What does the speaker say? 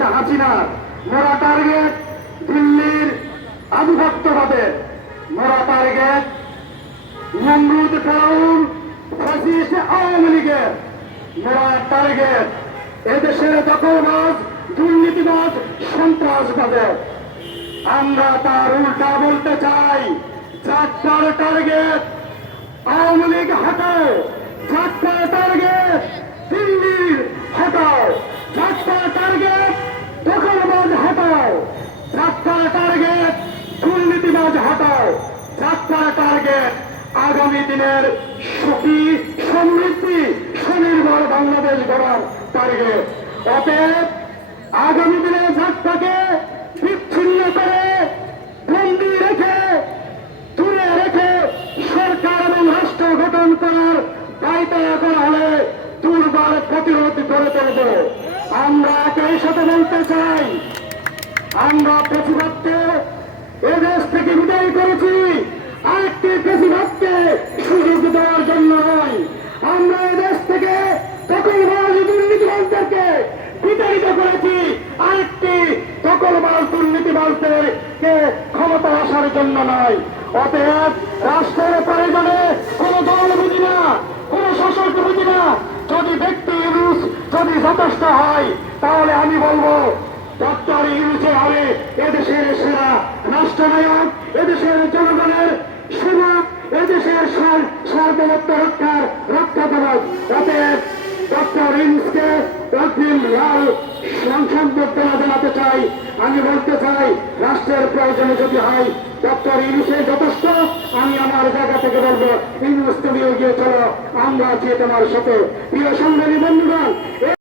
Fascist Hasina, মোরা target দিল্লির আধিপত্যবাদের, মোরা টার্গেট নমরুদ ফেরাউন ফ্যাসিস্ট আওয়ামী লীগের, মোরা টার্গেট এদেশের দখলবাজ দুর্নীতিবাজ সন্ত্রাসবাদের। আমরা তার উল্টা বলতে চাই, যাত্রার টার্গেট আওয়ামী লীগ হটাও, যাত্রার টার্গেট দিল্লির হটাও, যাত্রার টার্গেট দখলবাজ হটাও, যাত্রার টার্গেট দুর্নীতিবাজ হটাও, যাত্রার টার্গেট আগামী দিনের সুখী সমৃদ্ধি স্বনির্ভর বাংলাদেশ গড়ার টার্গেট। অতএব আগামী দিনে যাত্রাকে বিচ্ছিন্ন করে বন্দী রেখে দূরে রেখে সরকার এবং রাষ্ট্র গঠন করার দায়িত্ব করা হলে দুর্বার প্রতিরোধ গড়ে তুলব। আমরা একই সাথে বলতে চাই, আমরা প্রতিবাদকে এদেশ থেকে বিদায় করেছি আরেকটি প্রতিবাদকে সুযোগ দেওয়ার জন্য নয়। আমরা এদেশ থেকে দখলবাজ দুর্নীতিবাজদেরকে বিতাড়িত করেছি আরেকটি দখলবাজ দুর্নীতিবাজদেরকে ক্ষমতা আসার জন্য নয়। অতএব রাষ্ট্রের প্রয়োজনে কোন দল বুঝি না, কোন শাসক বুঝি না। যদি ব্যক্তি ইউনুস যদি যথেষ্ট হয়, তাহলে আমি বলবো ডক্টর ইউনুসে হবে এদেশের সেরা রাষ্ট্রনায়ক, এদেশের জনগণের সেবা, এদেশের সার্বভৌমত্ব রক্ষা কবচ। অতএব ডক্টর ইউনুসকে অগ্রিম লাল সংসদবদ্ধতা জানাতে চাই। আমি বলতে চাই, রাষ্ট্রের প্রয়োজনে যদি হয় ডক্টর ইউনুসে যথেষ্ট। আমি আমার জায়গা থেকে বলবো, ইউনুস তুমি এগিয়ে চলো, আমরা আছি তোমার সাথে। প্রিয় সংগ্রামী বন্ধুগণ,